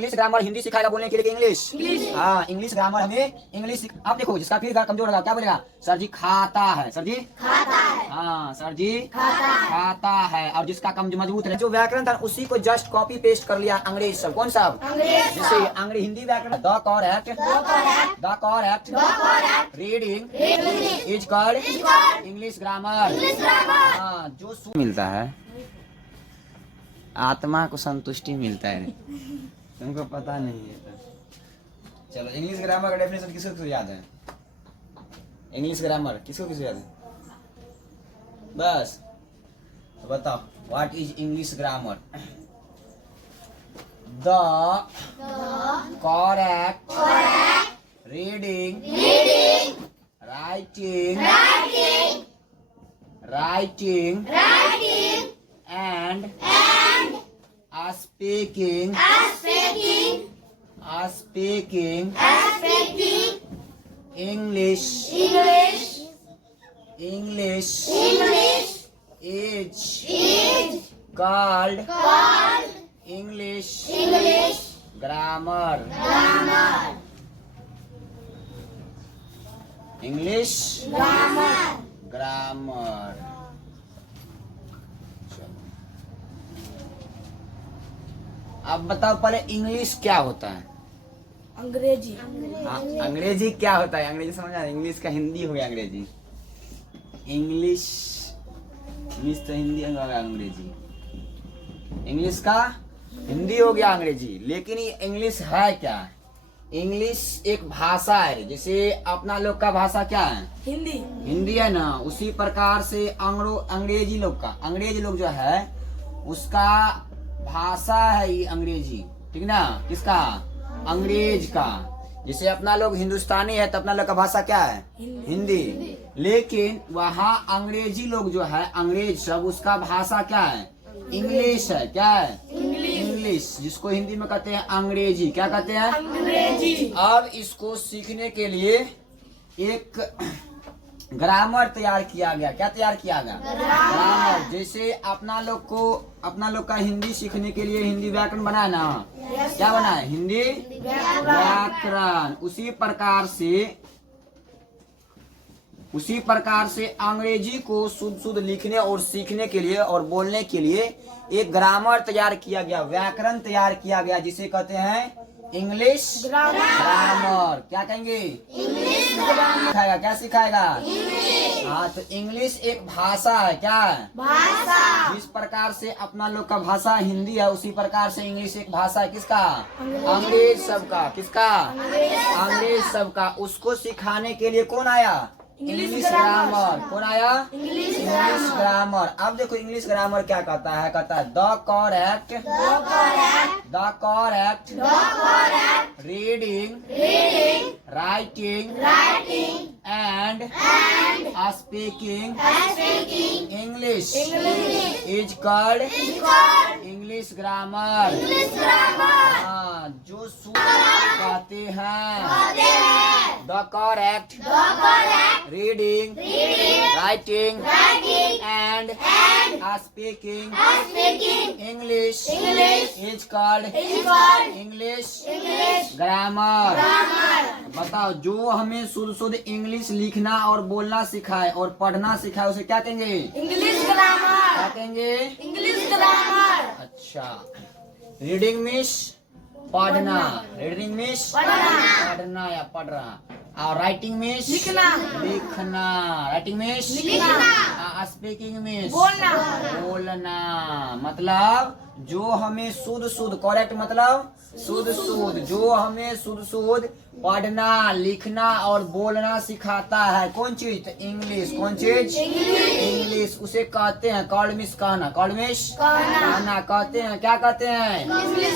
English grammar Hindi सिखाएगा बोलने के लिए इंग्लिश। हाँ, इंग्लिश ग्रामर हमें इंग्लिश। अब देखो जिसका फिर कमजोर होगा क्या बोलेगा? सर जी खाता है, सर जी खाता है। हाँ सर जी खाता है। और जिसका कम मजबूत है, जो व्याकरण था उसी को जस्ट कॉपी पेस्ट कर लिया अंग्रेज सब। कौन सा? जैसे अंग्रेज हिंदी व्याकरण the correct reading is called English grammar. हाँ, जो मिलता है आत्मा को संतुष्टि मिलता है। तुमको पता नहीं है तो चलो, इंग्लिश ग्रामर का डेफिनेशन किसको याद है? इंग्लिश ग्रामर किसको याद है? बस तो बताओ, what is English grammar? The correct reading writing and speaking English is called English grammar। English grammar। अब बताओ पहले इंग्लिश क्या होता है? अंग्रेजी। हाँ, अंग्रेजी क्या होता है? अंग्रेजी समझ आ? इंग्लिश का हिंदी हो गया अंग्रेजी। इंग्लिश तो हिंदी हो गया अंग्रेजी। इंग्लिश का हिंदी हो गया अंग्रेजी। लेकिन ये इंग्लिश है क्या? इंग्लिश एक भाषा है। जैसे अपना लोग का भाषा क्या है? हिंदी है ना। उसी प्रकार से अंग्रेज लोग जो है उसका भाषा है ये अंग्रेजी। ठीक ना? किसका? अंग्रेज का। जैसे अपना लोग हिंदुस्तानी है तो अपना लोग का भाषा क्या है? हिंदी। लेकिन वहाँ अंग्रेजी लोग जो है, अंग्रेज सब, उसका भाषा क्या है? इंग्लिश है। क्या है? इंग्लिश, जिसको हिंदी में कहते हैं अंग्रेजी। क्या कहते हैं? अंग्रेजी। अब इसको सीखने के लिए एक ग्रामर तैयार किया गया। क्या तैयार किया गया? ग्रामर। जैसे अपना लोग का हिंदी सीखने के लिए हिंदी व्याकरण बना है ना। क्या बना है? हिंदी व्याकरण। उसी प्रकार से अंग्रेजी को शुद्ध लिखने और सीखने के लिए और बोलने के लिए एक ग्रामर तैयार किया गया, व्याकरण तैयार किया गया, जिसे कहते हैं इंग्लिश ग्रामर। क्या कहेंगे? English grammar. क्या सिखाएगा? हाँ, तो इंग्लिश एक भाषा है। क्या है? भाषा। जिस प्रकार से अपना लोग का भाषा हिंदी है, उसी प्रकार से इंग्लिश एक भाषा है। किसका? अंग्रेज सबका। किसका? अंग्रेज सबका। उसको सिखाने के लिए कौन आया? English grammar. कौन आया? English grammar. अब देखो इंग्लिश ग्रामर क्या कहता है? कहता है the correct reading writing and speaking English is called English grammar. हाँ, जो कहते हैं the correct reading writing and speaking English is called English grammar. बताओ, जो हमें शुद्ध इंग्लिश लिखना और बोलना सिखाए और पढ़ना सिखाए उसे क्या कहेंगे? English grammar. क्या कहेंगे? English grammar. अच्छा, रीडिंग मीन्स पढ़ना। रीडिंग मीन्स पढ़ना या पढ़ रहा। और राइटिंग मीन्स लिखना। राइटिंग मीन्स लिखना। स्पीकिंग मीन्स बोलना। मतलब जो हमें शुद्ध करेक्ट मतलब शुद्ध जो हमें शुद्ध पढ़ना लिखना और बोलना सिखाता है। कौन चीज? तो इंग्लिश। कौन चीज? इंग्लिश। उसे कहते हैं कॉल्ड मिस कहना। कॉल्ड मिस कहना कहते हैं। क्या कहते हैं? English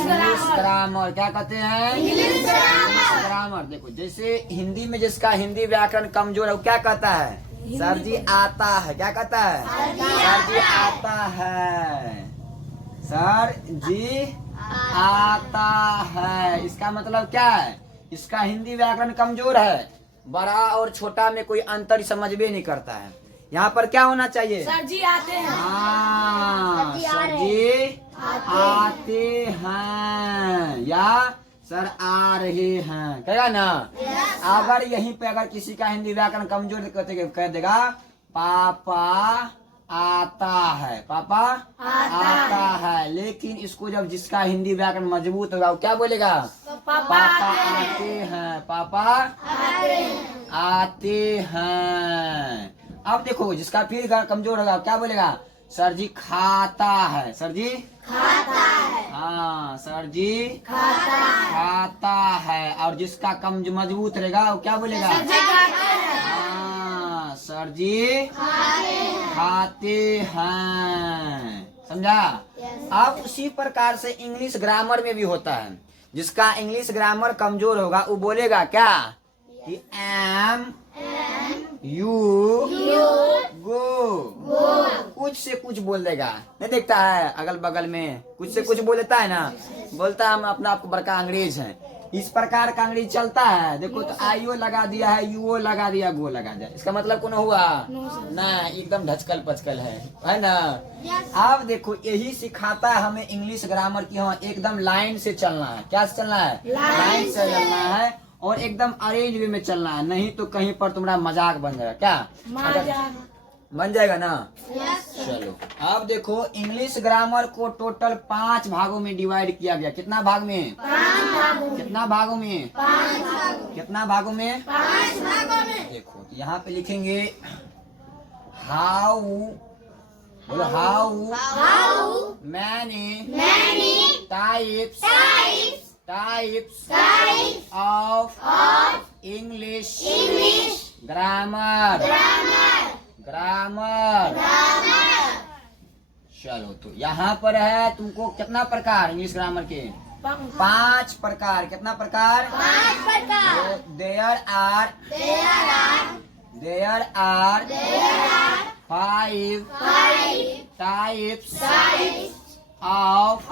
grammar. क्या कहते हैं? English grammar. देखो, जैसे हिंदी में जिसका हिंदी व्याकरण कमजोर है वो क्या कहता है? सर जी आता है। क्या कहता है? सर जी आता है। सर जी आता है। इसका मतलब क्या है? इसका हिंदी व्याकरण कमजोर है। बड़ा और छोटा में कोई अंतर समझ भी नहीं करता है। यहाँ पर क्या होना चाहिए? सर जी आते हैं। हाँ, सर जी आते हैं या सर आ रहे हैं, कहेगा ना। अगर यहीं पे अगर किसी का हिंदी व्याकरण कमजोर कह देगा पापा आता है, पापा आता है, लेकिन इसको जब जिसका हिंदी व्याकरण मजबूत होगा वो क्या बोलेगा? पापा आते हैं, पापा आते हैं। अब देखो जिसका फिर कमजोर होगा क्या बोलेगा? सर जी खाता है, सर जी खाता है। हाँ, सर जी खाता है। और जिसका कम मजबूत रहेगा वो क्या बोलेगा? हाँ, सर जी खाते हैं। समझा? अब उसी प्रकार से इंग्लिश ग्रामर में भी होता है। जिसका इंग्लिश ग्रामर कमजोर होगा वो बोलेगा क्या कि एम यू गो, कुछ से कुछ बोल देगा। नहीं देखता है अगल बगल में कुछ से कुछ बोल देता है ना, बोलता है हम अपना आपको बड़का अंग्रेज है। इस प्रकार का अंग्रेज चलता है। देखो तो आईओ लगा दिया है, यूओ लगा दिया, गो लगा दिया, इसका मतलब कौन हुआ? ना, एकदम ढचकल पचकल है ना। अब देखो यही सिखाता है हमें इंग्लिश ग्रामर की हाँ एकदम लाइन से चलना है। क्या से चलना है? लाइन से चलना है और एकदम अरेंज वे में चलना है, नहीं तो कहीं पर तुम्हारा मजाक बन जाएगा। क्या बन जाएगा ना? चलो अब देखो इंग्लिश ग्रामर को टोटल 5 भागों में डिवाइड किया गया। कितना भाग में? 5 कितना भागों में? 5 कितना भागों में? 5 भागों में। देखो यहाँ पे लिखेंगे हाउ, बोलो how many types of English grammar. चलो तो यहाँ पर है तुमको कितना प्रकार इंग्लिश ग्रामर के? 5 प्रकार। कितना प्रकार? 5 प्रकार। There are 5 types of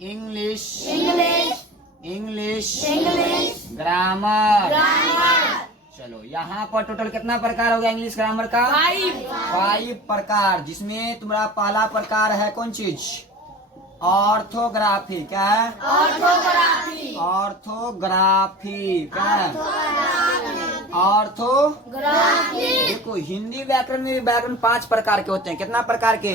English grammar. चलो यहाँ पर टोटल कितना प्रकार हो गया इंग्लिश ग्रामर का? 5 प्रकार, जिसमें तुम्हारा पहला प्रकार है कौन चीज? ऑर्थोग्राफी। क्या है? ऑर्थोग्राफी। क्या है? ऑर्थोग्राफी। देखो हिंदी व्याकरण में भी व्याकरण 5 प्रकार के होते हैं। कितना प्रकार के?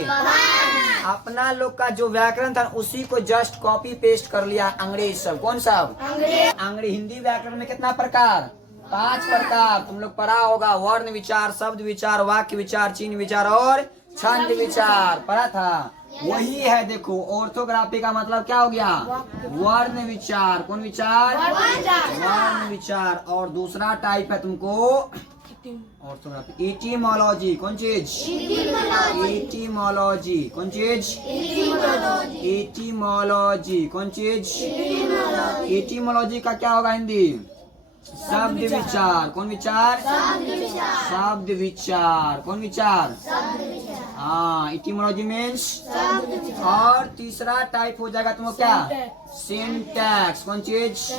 अपना लोग का जो व्याकरण था उसी को जस्ट कॉपी पेस्ट कर लिया अंग्रेज सब। कौन सब? अंग्रेज। हिंदी व्याकरण में कितना प्रकार? 5 प्रकार। तुम लोग पढ़ा होगा, वर्ण विचार, शब्द विचार, वाक्य विचार, चिन्ह विचार और छंद विचार पढ़ा था। वही है देखो ऑर्थोग्राफी का मतलब क्या हो गया? वर्ण विचार। कौन विचार? वर्ण विचार। और दूसरा टाइप है तुमको ऑर्थोग्राफी एटिमोलॉजी। कौन चीज? एटिमोलॉजी। कौन चीज? एटिमोलॉजी। कौन चीज? एटिमोलॉजी का क्या होगा हिंदी? शब्द विचार। कौन विचार? शब्द विचार। कौन विचार? हाँ, इटिमोलॉजी मीन्स। और तीसरा टाइप हो जाएगा तुमको क्या? सिंटैक्स। कौन चीज?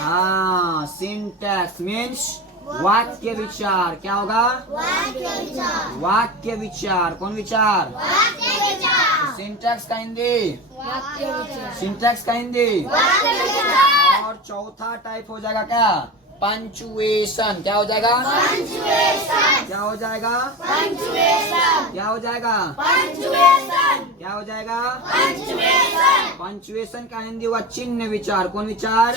हाँ, सिंटैक्स मीन्स वाक्य विचार। क्या होगा? वाक्य विचार। कौन विचार? सिंटैक्स का हिंदी? सिंटैक्स का हिंदी। और चौथा टाइप हो जाएगा क्या? पंचुएशन। क्या हो जाएगा? क्या हो जाएगा? क्या हो जाएगा? क्या हो जाएगा? पंचुएशन का हिंदी हुआ चिन्ह विचार। कौन विचार?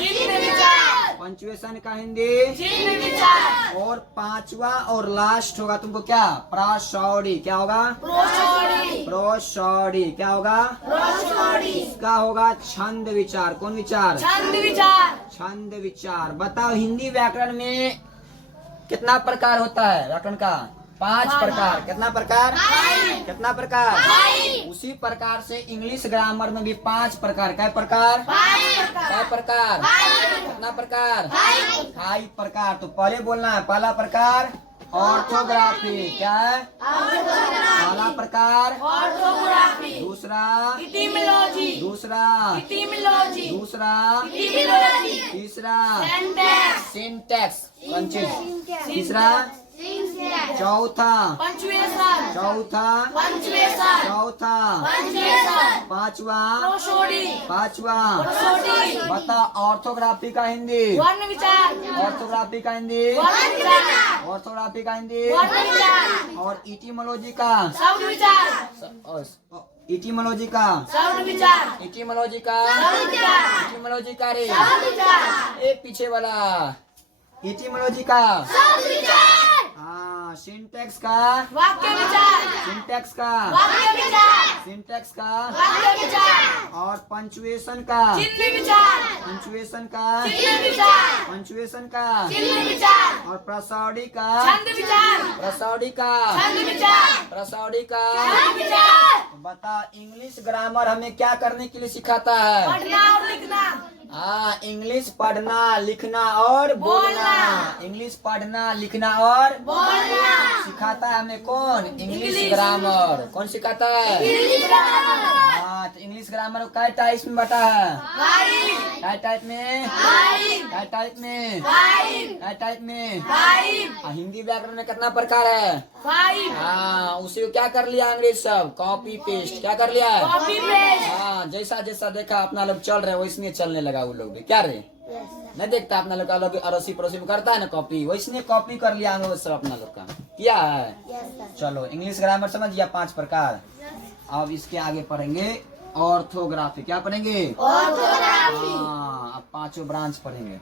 पंचुएशन का हिंदी। और 5वां और लास्ट होगा तुमको क्या? प्रोसोडी। क्या होगा? प्रोसोडी। क्या होगा? इसका होगा छंद विचार। कौन विचार? छंद विचार। बताओ हिंदी व्याकरण में कितना प्रकार होता है व्याकरण का? 5 प्रकार। कितना प्रकार? कितना प्रकार? उसी प्रकार से इंग्लिश ग्रामर में भी 5 प्रकार। क्या प्रकार? 5 प्रकार। कितना प्रकार? 5 प्रकार। तो पहले बोलना है पहला प्रकार ऑर्थोग्राफी। क्या है? पहला प्रकार ऑर्थोग्राफी। दूसरा एटिमोलॉजी। दूसरा तीसरा सिंटैक्स। कौन चीज? तीसरा चौथा, पंचुएशन, चौथा, पंचुएशन, चौथा, पंचुएशन, पांचवा, प्रोसोडी, पांचवा। प्रोसोडी, बता ऑर्थोग्राफी का हिंदी, वर्ण विचार, ऑर्थोग्राफी का हिंदी, वर्ण विचार, ऑर्थोग्राफी का हिंदी, वर्ण विचार, और इटिमोलॉजी का, शब्द विचार, इटिमोलॉजी का, शब्द विचार, इटिमोलॉजी का, शब्द विचार, इटिमोलॉजी का रे, शब्द विचार, ए पीछे वाला इटिमोलॉजी का, शब्द विचार, हाँ सिंटैक्स का, वाक्य विचार, सिंटैक्स का, वाक्य विचार, सिंटैक्स का, वाक्य विचार, और पंचुएशन का, चिन्ह विचार, पंचुएशन का, चिन्ह विचार, पंचुएशन का, चिन्ह विचार, और प्रसौडी का, छंद विचार, प्रसौडी का, छंद विचार, प्रसौडी का। छंद विचार, बता इंग्लिश ग्रामर हमें क्या करने के लिए सिखाता है? पढ़ना और लिखना, हाँ इंग्लिश पढ़ना लिखना और बोलना, इंग्लिश पढ़ना लिखना और बोलना, सिखाता है हमें कौन? English English. ग्रामर। कौन सिखाता है? इंग्लिश ग्रामर, हाँ तो इंग्लिश ग्रामर को क्या टाइप में बता है? फाइव, क्या टाइप में? फाइव, क्या टाइप में? फाइव, क्या टाइप में? फाइव, हिंदी व्याकरण में कितना प्रकार है? फाइव, हाँ उसी को क्या कर लिया अंग्रेज सब? Copy paste. क्या कर लिया? कॉपी पेस्ट, हाँ जैसा जैसा देखा अपना लोग चल रहे वैसने चलने लगा वो लोग भी। क्या रे नहीं देखता अपना लोग का लोग अड़ोसी पड़ोसी में करता है ना कॉपी, वैसने कॉपी कर लिया अंग्रेज सब अपना लोग का। क्या है? चलो इंग्लिश ग्रामर समझ गया 5 प्रकार। अब इसके आगे पढ़ेंगे ऑर्थोग्राफी। क्या पढ़ेंगे? ऑर्थोग्राफी, हाँ अब 5 ब्रांच पढ़ेंगे।